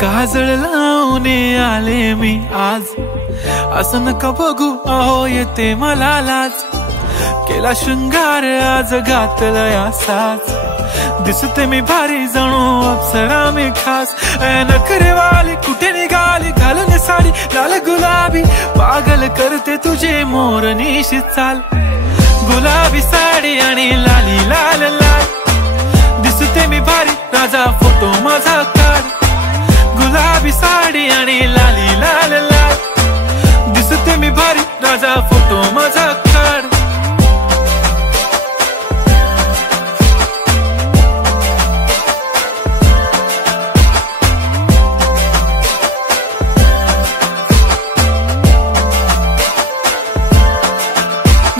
काजळ लावून आले मी आज, असं नका बघू अहो येते मला लाज. केला शृंगार आज घातलाय असाच, दिसते मी भारी जणू अप्सरा मी खास. नखरेवाली कुठे निघाली घालून साडी लाल गुलाबी, पागल करते तुझे मोरनीशी चाल. गुलाबी साडी आणि लाली लाल लाल, दिसते मी भारी राजा फोटो माझा काढ. गुलाबी साडी आणि लाली लाल लाल, दिसते मी भारी राजा फोटो माझा काढ.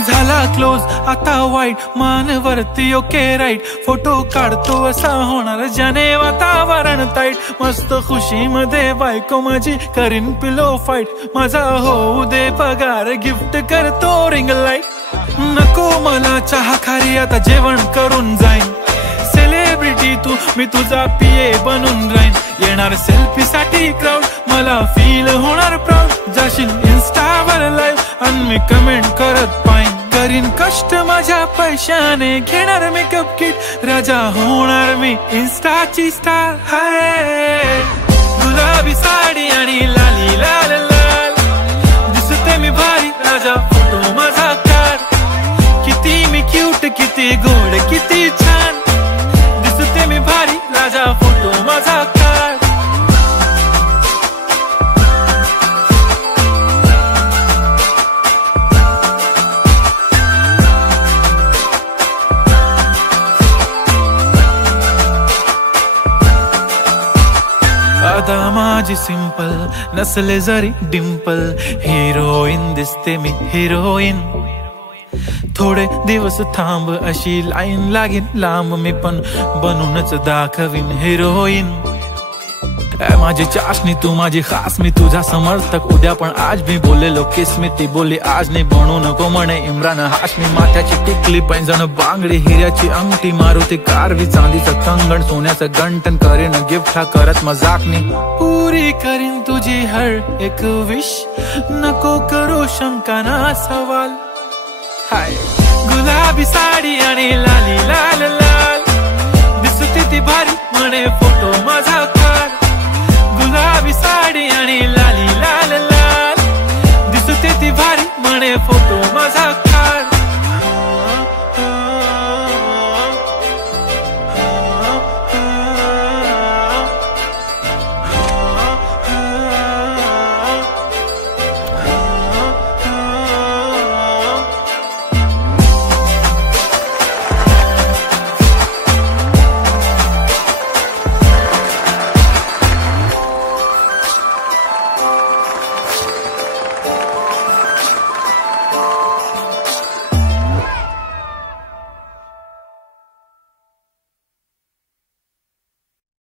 झाला क्लोज आता वाईट, मानवरती ओके राईट. फोटो काढतो असा होणार ज्याने वातावरण ताईट. मस्त खुशी मध्ये बायको माझी करीन पिलो फाईट. माझा होऊ दे पगार गिफ्ट करतो रिंग लाईट. नको मला चहा खारी आता जेवण करून जाईन. सेलिब्रिटी तू मी तुझा पिये बनून राहीन. येणार सेल्फी साठी क्राऊड मला फील होणार प्राऊड. जाशील इन्स्टावर लाईव्ह आणि मी कमेंट करत पाईन. करीन कष्ट माझ्या पैशाने घेणार मेकअप किट. राजा होणार मी इन्स्टाची स्टार. हाय गुलाबी साडी आणि लाली लाल लाल, दिसते मी भारी राजा फोटो माझा काढ. किती मी क्यूट किती गोड किती छान, दिसते मी भारी राजा फोटो माझा काढ. अदा माझी सिंपल नसले जरी डिंपल, हिरोईन दिसते मी हिरोईन. थोडे दिवस थांब अशी लाईन लागेल लांब, मी पण बनूनच दाखवीन हिरोईन. माझी चाशनी तू माझी खास, मी तुझा समर्थक उद्या पण आज मी बोलेलो किस मी. ती बोली आज नाही बनू नको म्हणे इम्रान हाशमी. माथ्याची टिकली पैंजण बांगडी हिऱ्याची अंगठी, मारुती कारवी चांदीचं कंगण सोन्याचं गंटन. करीन गिफ्ट हा करत मजाकनी, पुरी करीन तुझी हर एक विश. नको करू शंका ना सवाल. हाय गुलाबी साडी आणि लाली लाल लाल, दिसते ती भारी म्हणे